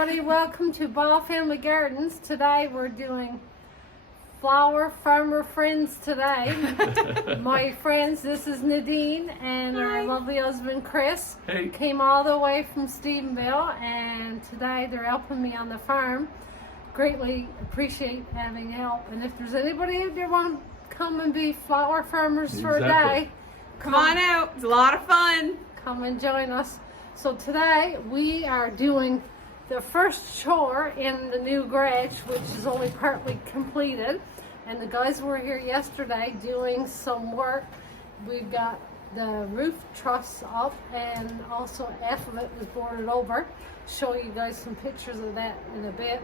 everybody, welcome to Ball Family Gardens. Today we're doing flower farmer friends today. My friends, this is Nadine and our lovely husband Chris. Hey. Came all the way from Stephenville and today they're helping me on the farm. Greatly appreciate having help, and if there's anybody out there want to come and be flower farmers for a day, come on out. It's a lot of fun. Come and join us. So today we are doing the first chore in the new garage, which is only partly completed. And the guys were here yesterday doing some work. We've got the roof truss up and also half of it was boarded over. Show you guys some pictures of that in a bit.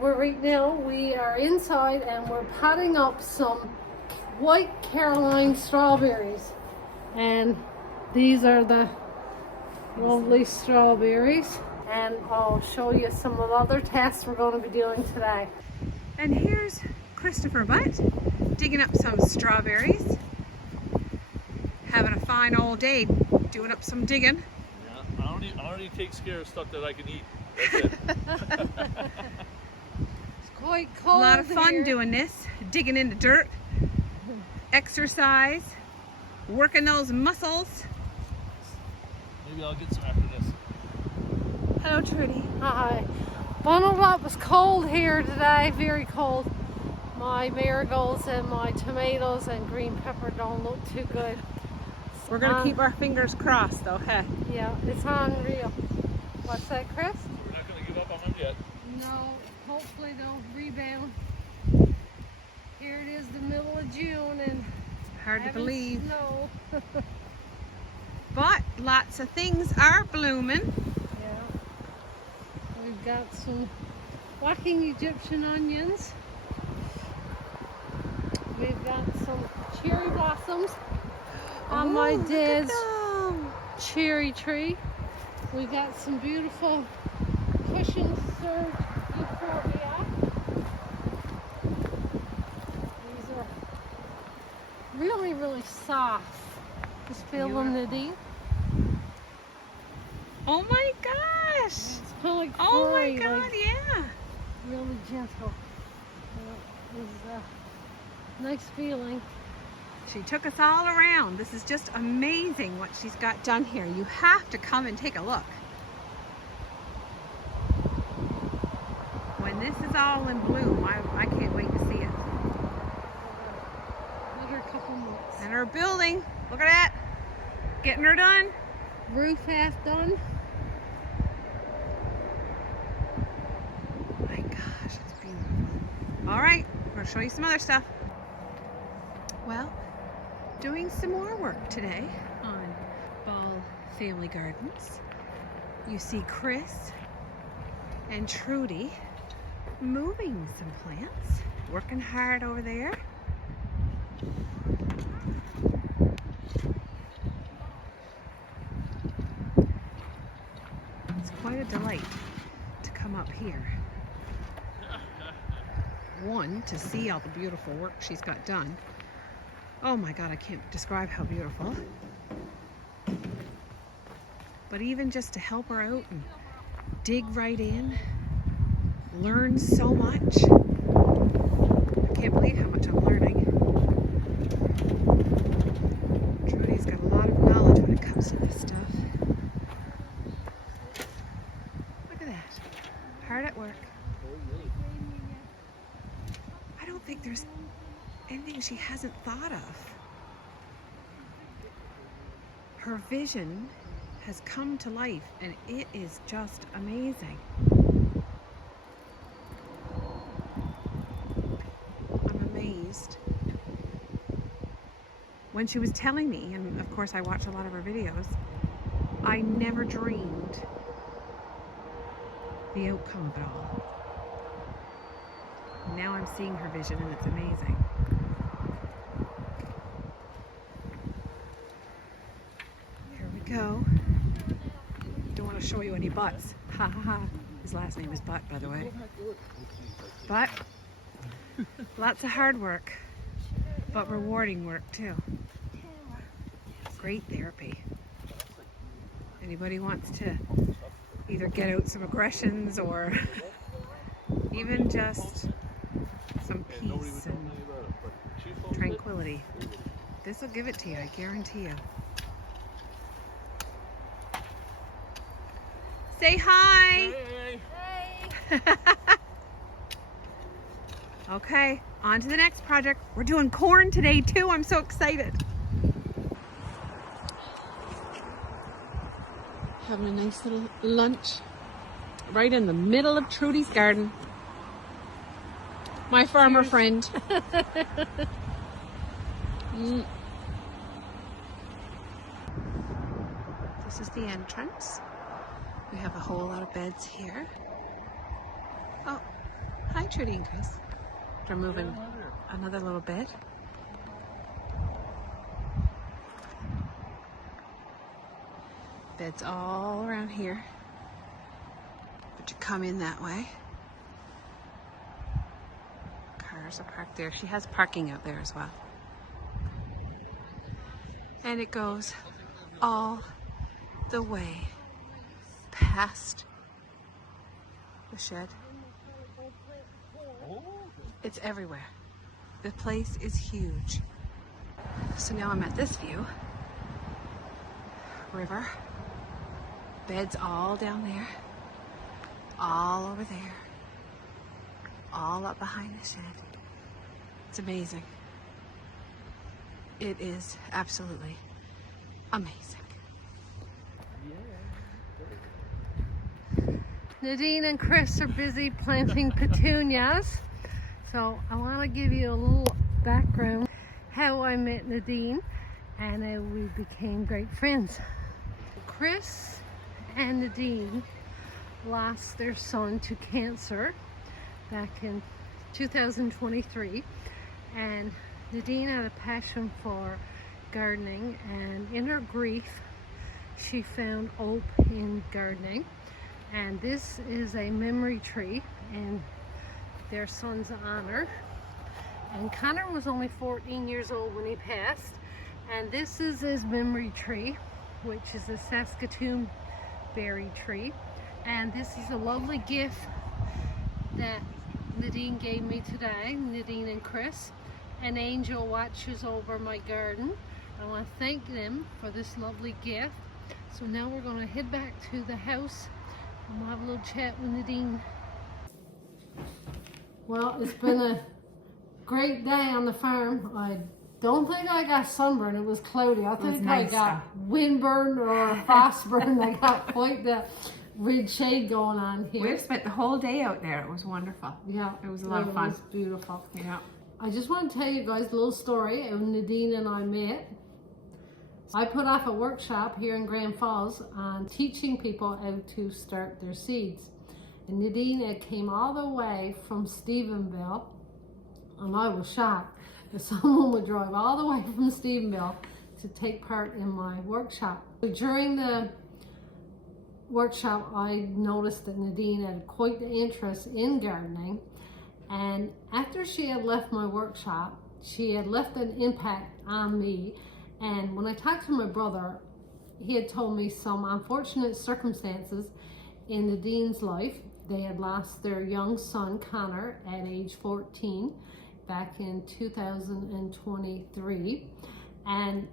Right now we are inside and we're potting up some white Caroline strawberries. And these are the lovely strawberries, and I'll show you some of the other tasks we're going to be doing today. And here's Christopher Butt digging up some strawberries, having a fine all day doing up some digging. Yeah, I only take care of stuff that I can eat. That's it. It's quite cold. A lot of fun here. doing this, digging into dirt, exercise, working those muscles. Maybe I'll get some after this. Hello, Trudy. Hi. Bundled up. It was cold here today, very cold. My marigolds and my tomatoes and green pepper don't look too good. We're going to keep our fingers crossed, though, hey? Yeah, it's unreal. What's that, Chris? We're not going to give up on them yet. No, hopefully they'll rebound. Here it is, the middle of June, and Hard to believe. snow. But lots of things are blooming. Yeah. We've got some walking Egyptian onions. We've got some cherry blossoms on my Look at dad's them. cherry tree. We've got some beautiful cushion served euphorbia. These are really, really soft. Just feel them, Nadine. Oh my gosh! It's kind of like Oh my furry, god, like yeah! really gentle. It was a nice feeling. She took us all around. This is just amazing what she's got done here. You have to come and take a look. When this is all in bloom, I can't wait to see it. Another couple months. And her building, look at that. Getting her done. Roof half done. My gosh, it's beautiful. All right, I'm gonna show you some other stuff. Well, doing some more work today on Ball Family Gardens. You see Chris and Trudy moving some plants, working hard over there. It's quite a delight to come up here. One, to see all the beautiful work she's got done. Oh my God, I can't describe how beautiful. But even just to help her out and dig right in, learn so much. I can't believe how much I'm learning. Trudy's got a lot of knowledge when it comes to this stuff. Look at that. Hard at work. I don't think there's anything she hasn't thought of. Her vision has come to life and it is just amazing. I'm amazed. When she was telling me, and of course I watched a lot of her videos, I never dreamed the outcome of it all. Now I'm seeing her vision and it's amazing. Here we go. Don't want to show you any butts. Ha ha ha. His last name is Butt, by the way. But lots of hard work, but rewarding work too. Great therapy. Anybody wants to either get out some aggressions or even just some And nobody peace would know and anything about it. But she phones it, tranquility. they would. This will give it to you, I guarantee you. Say hi! Hey. Okay, on to the next project. We're doing corn today too. I'm so excited. Having a nice little lunch right in the middle of Trudy's garden. My farmer friend. This is the entrance. We have a whole lot of beds here. Oh, hi Trudy and Chris. They're moving another little bed. Beds all around here. But you come in that way. Cars are parked there. She has parking out there as well. And it goes all the way past the shed. It's everywhere. The place is huge. So now I'm at this view. River. Beds all down there. All over there. All up behind the shed. It's amazing. It is absolutely amazing. Nadine and Chris are busy planting petunias. So I want to give you a little background how I met Nadine and how we became great friends. Chris and Nadine lost their son to cancer back in 2023, and Nadine had a passion for gardening, and in her grief she found hope in gardening. And this is a memory tree in their son's honor. And Connor was only 14 years old when he passed. And this is his memory tree, which is a Saskatoon berry tree. And this is a lovely gift that Nadine gave me today, Nadine and Chris. An angel watches over my garden. I want to thank them for this lovely gift. So now we're going to head back to the house and we'll have a little chat with Nadine. Well, it's been a great day on the farm. I don't think I got sunburned. It was cloudy. I think I got windburned or frostburned. I got quite the red shade going on here. We've spent the whole day out there. It was wonderful. Yeah, it was a lot of fun. It was beautiful. Yeah. I just want to tell you guys a little story of Nadine and I met. I put off a workshop here in Grand Falls on teaching people how to start their seeds. And Nadine came all the way from Stephenville, and I was shocked that someone would drive all the way from Stephenville to take part in my workshop. During the workshop, I noticed that Nadine had quite the interest in gardening, and after she had left my workshop, she had left an impact on me. And when I talked to my brother, he had told me some unfortunate circumstances in Nadine's life. They had lost their young son, Connor, at age 14 back in 2023. And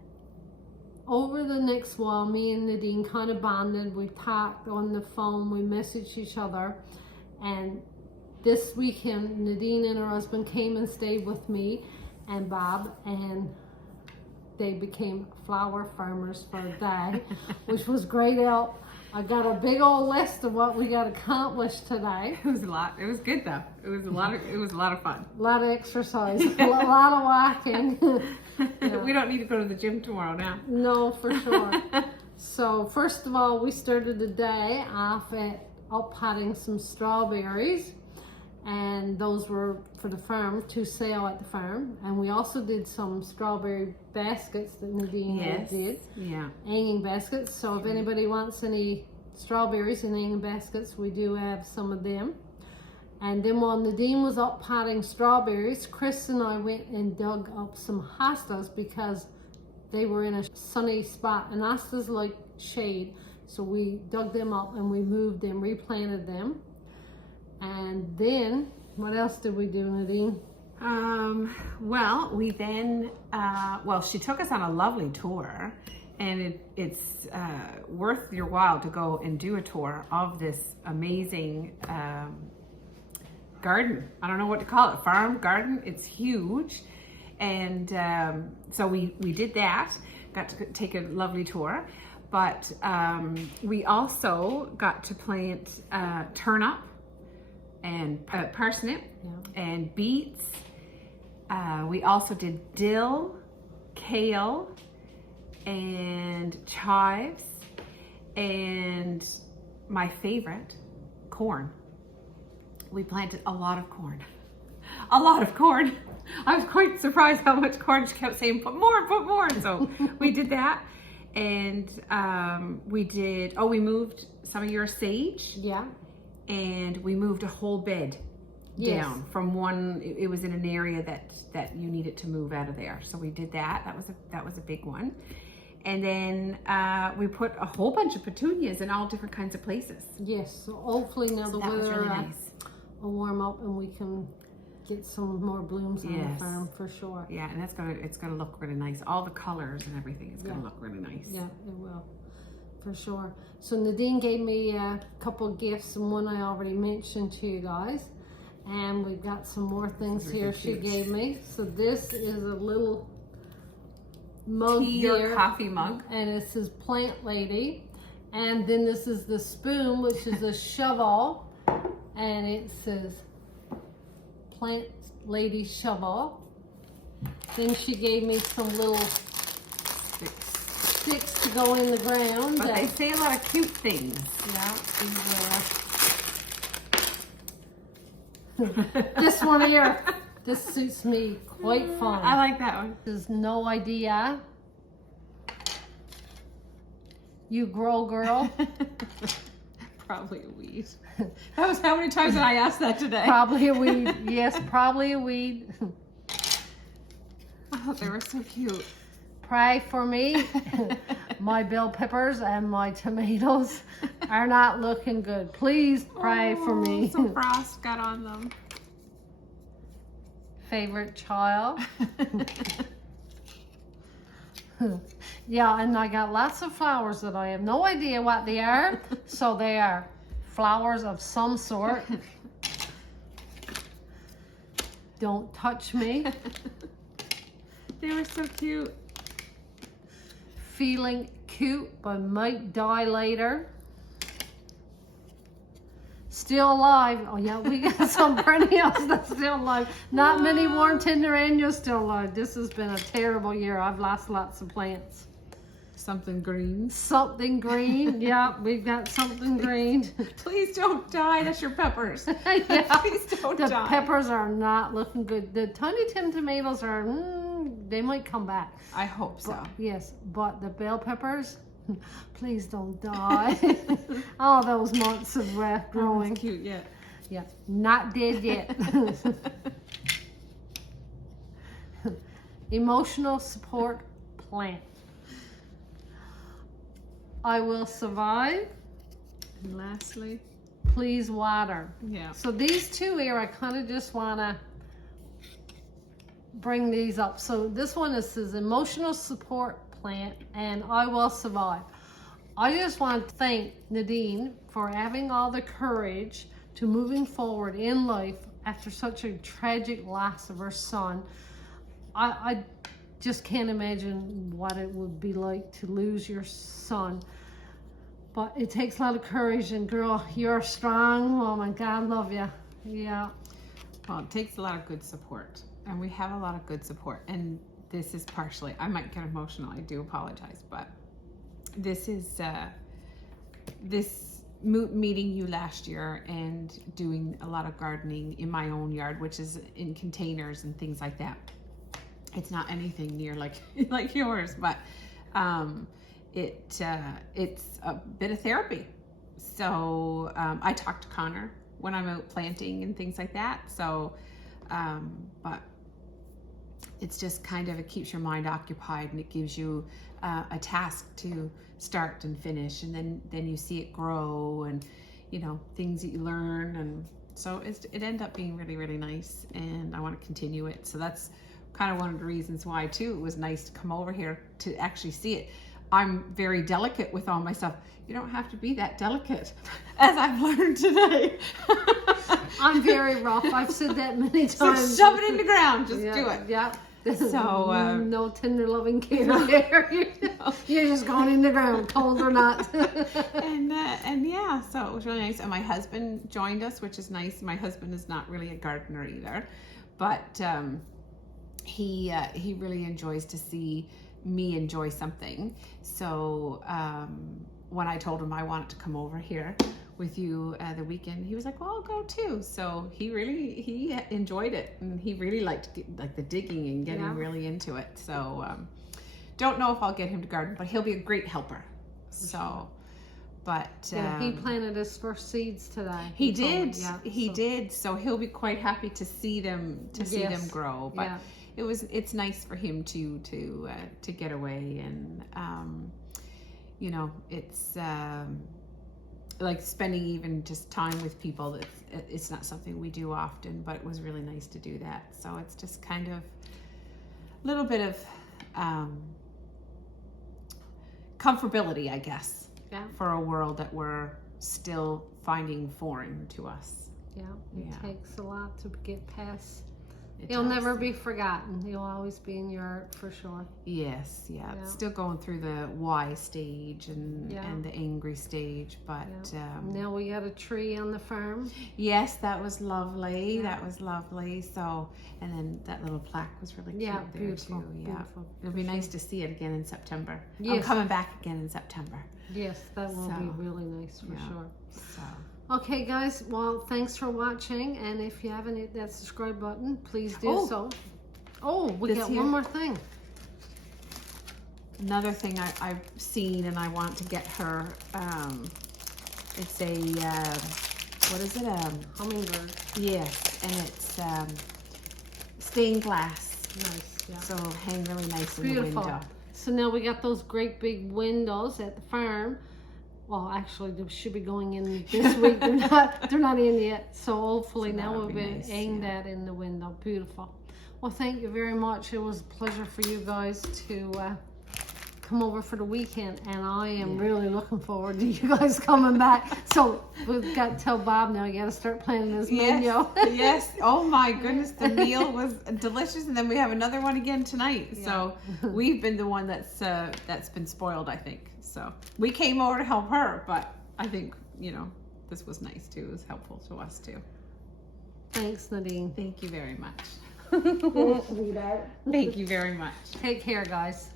over the next while, me and Nadine kind of bonded. We talked on the phone, we messaged each other. And this weekend, Nadine and her husband came and stayed with me and Bob, and they became flower farmers for a day, which was great help. I got a big old list of what we got accomplished today. It was a lot. It was good though. It was a lot of fun. A lot of exercise, a lot of walking. Yeah. We don't need to go to the gym tomorrow now. No, for sure. So first of all, we started the day off at up potting some strawberries, and those were for the farm to sell at the farm. And we also did some strawberry baskets that Nadine did. Yeah. Hanging baskets. So if anybody wants any strawberries in hanging baskets, we do have some of them. And then while Nadine was up potting strawberries, Chris and I went and dug up some hostas because they were in a sunny spot. And hostas like shade. So we dug them up and we moved them, replanted them. And then, what else did we do, Nadine? Well, we then, she took us on a lovely tour, and it's worth your while to go and do a tour of this amazing garden. I don't know what to call it, farm, garden. It's huge. And so we did that, got to take a lovely tour. But we also got to plant turnip and parsnip and beets. We also did dill, kale, and chives, and my favorite, corn. We planted a lot of corn. A lot of corn. I was quite surprised how much corn. She kept saying, put more, put more. So we did that. And we moved some of your sage. Yeah. And we moved a whole bed down from one. It was in an area that you needed to move out of there. So we did that. That was a big one. And then we put a whole bunch of petunias in all different kinds of places. Yes. So hopefully now the that was weather really nice. will warm up and we can get some more blooms on the farm for sure. Yeah, and it's gonna look really nice. All the colors and everything is gonna look really nice. Yeah, it will, for sure. So Nadine gave me a couple of gifts, and one I already mentioned to you guys. And we've got some more things here she gave me. So this is a little mug here, coffee mug, and it says Plant Lady. And then this is the spoon, which is a shovel, and it says Plant Lady Shovel. Then she gave me some little sticks to go in the ground. But they say a lot of cute things. This one here, this suits me quite fine. I like that one. There's no idea. You grow, girl. Probably a weed. That was how many times did I ask that today? Probably a weed. Yes, probably a weed. Oh, they were so cute. Pray for me. My bell peppers and my tomatoes are not looking good. Please pray for me. Some frost got on them. Favorite child. Yeah, and I got lots of flowers that I have no idea what they are. So they are flowers of some sort. Don't touch me. They were so cute. Feeling cute but might die later. Still alive. Oh yeah, we got some perennials that's still alive. Not many warm tender annuals still alive. This has been a terrible year. I've lost lots of plants. Something green. Something green. Yeah, we've got something green. Please don't die. That's your peppers. Yeah, please don't die. The peppers are not looking good. The Tiny Tim tomatoes are, they might come back. I hope so. But, yes, but the bell peppers, please don't die. All those months of growing. That's cute yet. Yeah, not dead yet. Emotional support plant. I will survive. And lastly, please water. Yeah. So these two here, I kind of just want to bring these up. So this one is says emotional support plant, and I will survive. I just want to thank Nadine for having all the courage to moving forward in life after such a tragic loss of her son. I just can't imagine what it would be like to lose your son. But it takes a lot of courage, and girl, you're strong. Oh my God, love you. Yeah. Well, it takes a lot of good support, and we have a lot of good support. And this is partially, I might get emotional, I do apologize, but this is, meeting you last year and doing a lot of gardening in my own yard, which is in containers and things like that. It's not anything near like yours, but it's a bit of therapy. So I talk to Connor when I'm out planting and things like that. So, but it's just kind of, it keeps your mind occupied, and it gives you a task to start and finish, and then you see it grow, and you know, things that you learn, and so it ended up being really, really nice, and I want to continue it. So that's kind of one of the reasons why too it was nice to come over here to actually see it. I'm very delicate with all my stuff. You don't have to be that delicate, as I've learned today. I'm very rough. I've said that many times. So shove it in the ground. Just Yeah, do it. Yeah. So no tender loving care there. You're just going in the ground, cold or not. and yeah, so it was really nice. And my husband joined us, which is nice. My husband is not really a gardener either, but he really enjoys to see me enjoy something. So when I told him I wanted to come over here with you the weekend, he was like, well, I'll go too. So he enjoyed it, and he really liked like the digging and getting really into it. So don't know if I'll get him to garden, but he'll be a great helper. So but he planted his first seeds today. He did. Yeah, he did. So he'll be quite happy to see them grow. But it's nice for him to get away, and you know, it's like spending even just time with people. It's not something we do often, but it was really nice to do that. So it's just kind of a little bit of comfortability, I guess, for a world that we're still finding foreign to us. Yeah, it takes a lot to get past. It He'll does. never be forgotten. He'll always be in your art for sure. Yes, it's still going through the why stage and the angry stage, but now we got a tree on the farm. yes, that was lovely. That was lovely. So, and then that little plaque was really cute there beautiful, too. beautiful. It'll be nice to see it again in September. Yes. I'm coming back again in September. Yes, that will be really nice for sure. So. Okay, guys. Well, thanks for watching, and if you haven't hit that subscribe button, please do so. Oh, we got one more thing. Another thing I've seen and I want to get her. It's a what is it? Hummingbird. Yes, and it's stained glass. Nice. Yeah. So it'll hang really nice in Beautiful. the window. So now we got those great big windows at the farm. Well, actually, they should be going in this week. They're not in yet. So hopefully now we'll be hanging that in the window. Beautiful. Well, thank you very much. It was a pleasure for you guys to come over for the weekend, and I am really looking forward to you guys coming back. So we've got to tell Bob now. You got to start planning this menu. Yes. Oh my goodness, the meal was delicious, and then we have another one again tonight. Yeah. So we've been the one that's been spoiled, I think. So we came over to help her, but I think, you know, this was nice too. It was helpful to us too. Thanks, Nadine. Thank you very much. Thank Thank you very much. Take care, guys.